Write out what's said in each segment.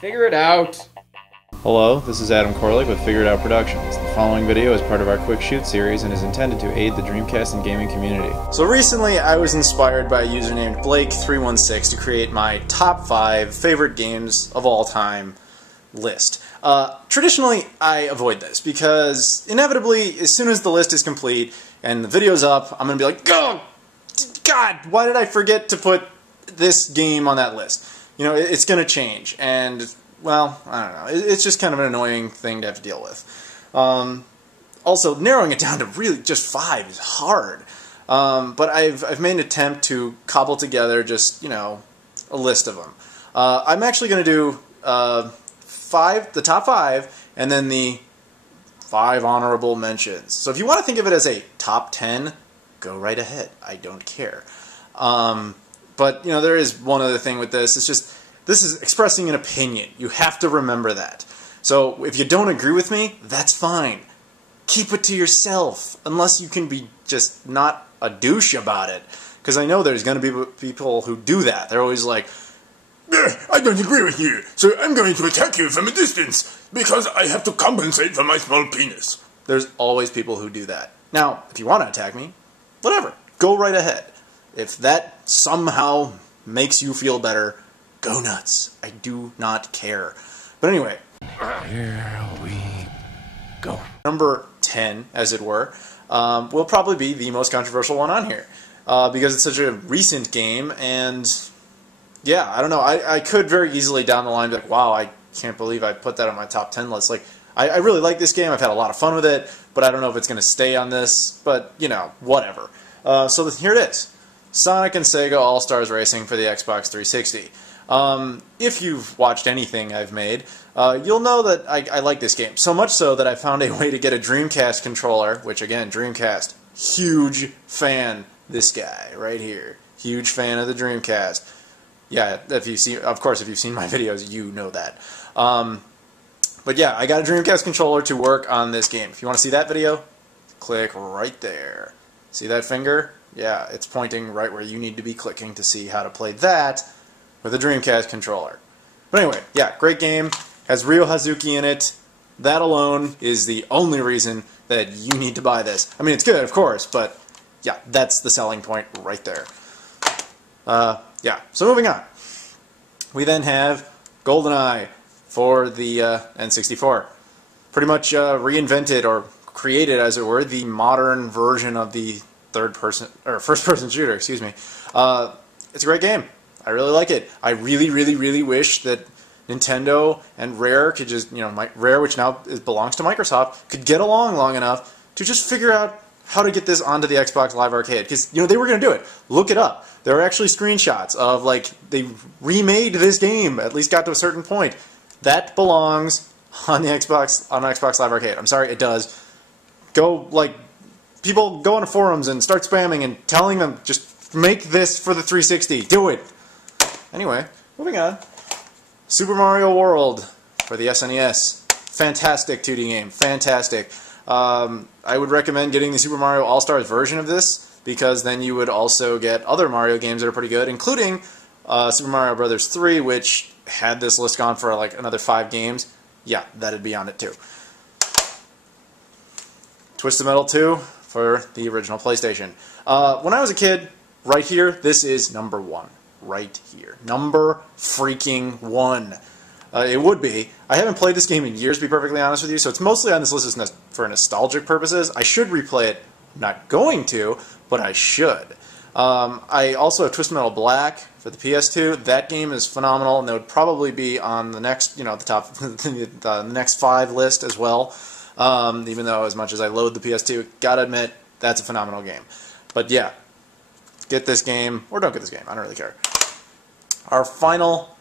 Figure it out! Hello, this is Adam Koralik with Figure It Out Productions. The following video is part of our Quick Shoot series and is intended to aid the Dreamcast and gaming community. So recently I was inspired by a user named Blake316 to create my top 5 favorite games of all time list. Traditionally I avoid this because inevitably as soon as the list is complete and the video's up, I'm going to be like, oh, God, why did I forget to put this game on that list? You know, it's going to change, and, well, I don't know. It's just kind of an annoying thing to have to deal with. Also, narrowing it down to really just 5 is hard. But I've made an attempt to cobble together just, you know, a list of them. I'm actually going to do the top 5, and then the 5 honorable mentions. So if you want to think of it as a top 10, go right ahead. I don't care. But, you know, there is one other thing with this. It's just, this is expressing an opinion. You have to remember that. So if you don't agree with me, that's fine. Keep it to yourself, unless you can be just not a douche about it. Because I know there's going to be people who do that. They're always like, I don't agree with you, so I'm going to attack you from a distance, because I have to compensate for my small penis. There's always people who do that. Now, if you want to attack me, whatever. Go right ahead. If that somehow makes you feel better, go nuts. I do not care. But anyway, here we go. Number 10, as it were, will probably be the most controversial one on here. Because it's such a recent game, and yeah, I don't know. I could very easily down the line be like, wow, I can't believe I put that on my top 10 list. Like, I really like this game. I've had a lot of fun with it, but I don't know if it's going to stay on this. But, you know, whatever. So here it is. Sonic and Sega AllStars Racing for the Xbox 360. If you've watched anything I've made, you'll know that I like this game. So much so that I found a way to get a Dreamcast controller, which again, Dreamcast, huge fan. This guy right here, huge fan of the Dreamcast. Yeah, if you see, of course, if you've seen my videos, you know that. But yeah, I got a Dreamcast controller to work on this game. If you want to see that video, click right there. See that finger? Yeah, it's pointing right where you need to be clicking to see how to play that with a Dreamcast controller. But anyway, yeah, great game. Has Ryo Hazuki in it. That alone is the only reason that you need to buy this. I mean, it's good, of course, but yeah, that's the selling point right there. Yeah, so moving on. We then have Goldeneye for the N64. Pretty much reinvented, or created, as it were, the modern version of the first-person shooter, excuse me. It's a great game. I really like it. I really, really, really wish that Nintendo and Rare could just, you know, Rare, which now belongs to Microsoft, could get along long enough to just figure out how to get this onto the Xbox Live Arcade. Because, you know, they were going to do it. Look it up. There are actually screenshots of, like, they remade this game, at least got to a certain point. That belongs on the Xbox Live Arcade. I'm sorry, it does. Go, like, people go on forums and start spamming and telling them, just make this for the 360. Do it. Anyway, moving on. Super Mario World for the SNES. Fantastic 2D game. Fantastic. I would recommend getting the Super Mario All-Stars version of this, because then you would also get other Mario games that are pretty good, including Super Mario Bros. 3, which had this list gone for like another 5 games. Yeah, that'd be on it too. Twisted Metal 2 for the original PlayStation. When I was a kid, right here, this is number 1. Right here. Number freaking 1. It would be. I haven't played this game in years, to be perfectly honest with you, so it's mostly on this list for nostalgic purposes. I should replay it. I'm not going to, but I should. I also have Twisted Metal Black for the PS2. That game is phenomenal, and that would probably be on the next, you know, the top, the next 5 list as well. Even though, as much as I load the PS2, gotta admit, that's a phenomenal game. But yeah, get this game, or don't get this game, I don't really care. Our final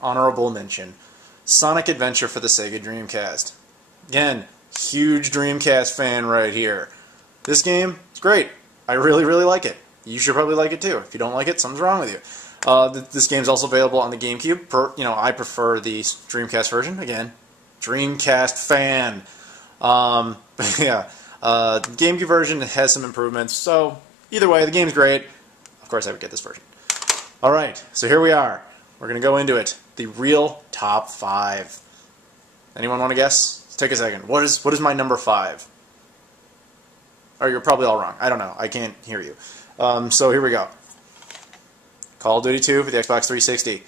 honorable mention, Sonic Adventure for the Sega Dreamcast. Again, huge Dreamcast fan right here. This game is great. I really, really like it. You should probably like it too. If you don't like it, something's wrong with you. This game's also available on the GameCube. You know, I prefer the Dreamcast version. Again, Dreamcast fan. But yeah, the GameCube version has some improvements. So either way, the game's great. Of course, I would get this version. All right, so here we are. We're going to go into it. The real top 5. Anyone want to guess? Let's take a second. What is my number 5? Oh, you're probably all wrong. I don't know. I can't hear you. So here we go. Call of Duty 2 for the Xbox 360.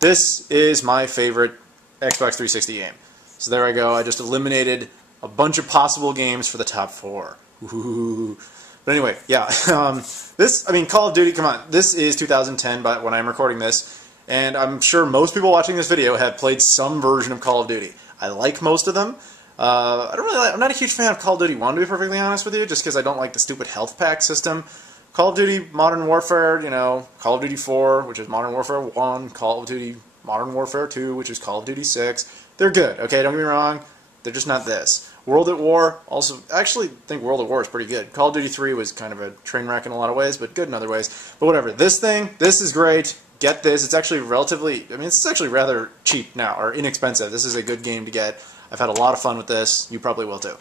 This is my favorite Xbox 360 game. So there I go. I just eliminated a bunch of possible games for the top 4. Ooh. But anyway, yeah. Call of Duty, come on. This is 2010 but when I'm recording this, and I'm sure most people watching this video have played some version of Call of Duty. I like most of them. I'm not a huge fan of Call of Duty 1, to be perfectly honest with you, just because I don't like the stupid health pack system. Call of Duty Modern Warfare, you know, Call of Duty 4, which is Modern Warfare 1, Call of Duty Modern Warfare 2, which is Call of Duty 6. They're good, okay, don't get me wrong. They're just not this. World at War, also, I actually think World at War is pretty good. Call of Duty 3 was kind of a train wreck in a lot of ways, but good in other ways. But whatever, this is great. Get this. It's actually it's actually rather cheap now, or inexpensive. This is a good game to get. I've had a lot of fun with this. You probably will too.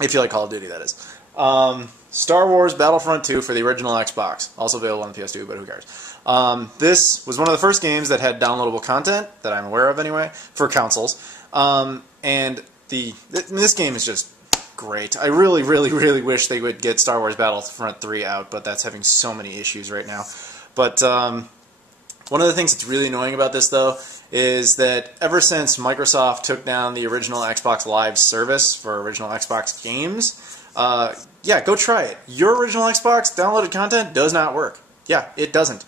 If you like Call of Duty, that is. Star Wars Battlefront 2 for the original Xbox. Also available on the PS2, but who cares. This was one of the first games that had downloadable content, that I'm aware of anyway, for consoles. And this game is just great. I really, really, really wish they would get Star Wars Battlefront 3 out, but that's having so many issues right now. But one of the things that's really annoying about this, though, is that ever since Microsoft took down the original Xbox Live service for original Xbox games, yeah, go try it. Your original Xbox downloaded content does not work. Yeah, it doesn't.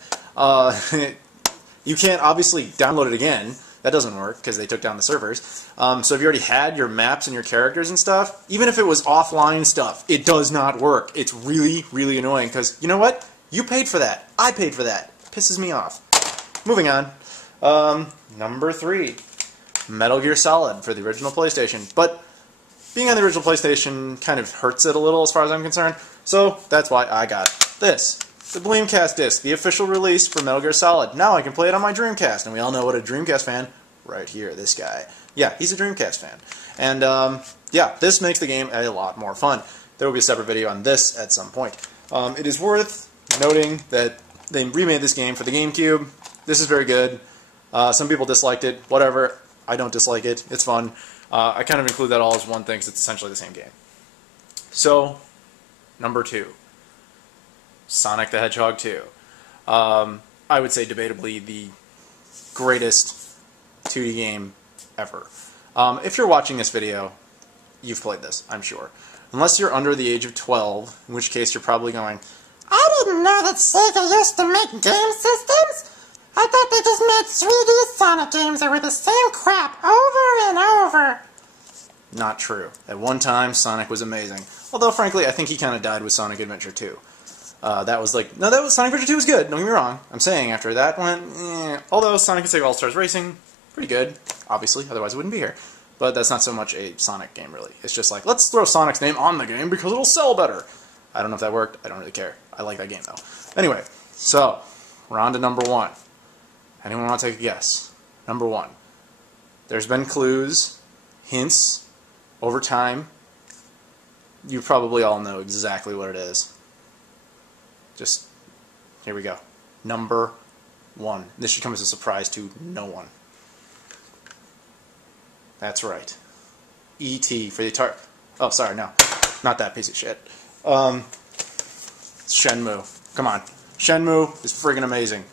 You can't obviously download it again. That doesn't work because they took down the servers. So if you already had your maps and your characters and stuff, even if it was offline stuff, it does not work. It's really, really annoying because, you know what? You paid for that. I paid for that. It pisses me off. Moving on. Number 3. Metal Gear Solid for the original PlayStation. But being on the original PlayStation kind of hurts it a little as far as I'm concerned. So that's why I got this. The Dreamcast disc, the official release for Metal Gear Solid. Now I can play it on my Dreamcast, and we all know what a Dreamcast fan, right here, this guy. Yeah, he's a Dreamcast fan. And, yeah, this makes the game a lot more fun. There will be a separate video on this at some point. It is worth noting that they remade this game for the GameCube. This is very good. Some people disliked it. Whatever. I don't dislike it. It's fun. I kind of include that all as one thing because it's essentially the same game. So, number 2. Sonic the Hedgehog 2. I would say debatably the greatest 2D game ever. If you're watching this video, you've played this, I'm sure. Unless you're under the age of 12, in which case you're probably going, I didn't know that Sega used to make game systems. I thought they just made 3D Sonic games that were the same crap over and over. Not true. At one time, Sonic was amazing. Although, frankly, I think he kind of died with Sonic Adventure 2. That was like, no, Sonic Adventure 2 was good, don't get me wrong. I'm saying after that went, although Sonic and Sega AllStars Racing, pretty good, obviously, otherwise it wouldn't be here. But that's not so much a Sonic game, really. It's just like, let's throw Sonic's name on the game because it'll sell better. I don't know if that worked, I don't really care. I like that game, though. Anyway, so, we're on to number 1. Anyone want to take a guess? Number 1. There's been clues, hints, over time. You probably all know exactly what it is. Just, here we go. Number 1. This should come as a surprise to no one. That's right. E.T. for the Atari... Oh, sorry, no. Not that piece of shit. Shenmue. Come on. Shenmue is friggin' amazing.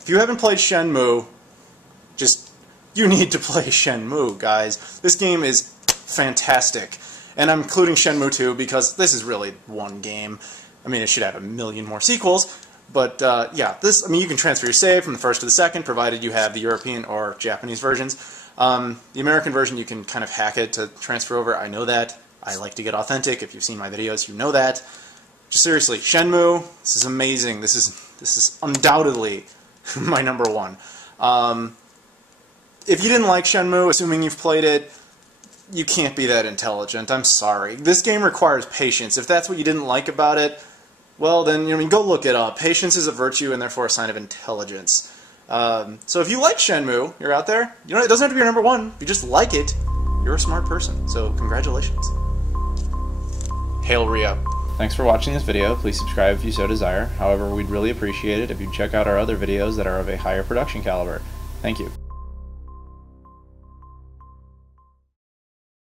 If you haven't played Shenmue, you need to play Shenmue, guys. This game is fantastic. And I'm including Shenmue 2 because this is really one game. I mean, it should have a million more sequels, but yeah, you can transfer your save from the first to the second, provided you have the European or Japanese versions. The American version, you can kind of hack it to transfer over. I know that. I like to get authentic. If you've seen my videos, you know that. Just seriously, Shenmue, this is amazing. This is undoubtedly my number 1. If you didn't like Shenmue, assuming you've played it, you can't be that intelligent. I'm sorry. This game requires patience. If that's what you didn't like about it, well then, go look it up. Patience is a virtue and therefore a sign of intelligence. So if you like Shenmue, you're out there, it doesn't have to be your number 1. If you just like it, you're a smart person. So congratulations. Hail Rio. Thanks for watching this video. Please subscribe if you so desire. However, we'd really appreciate it if you'd check out our other videos that are of a higher production caliber. Thank you.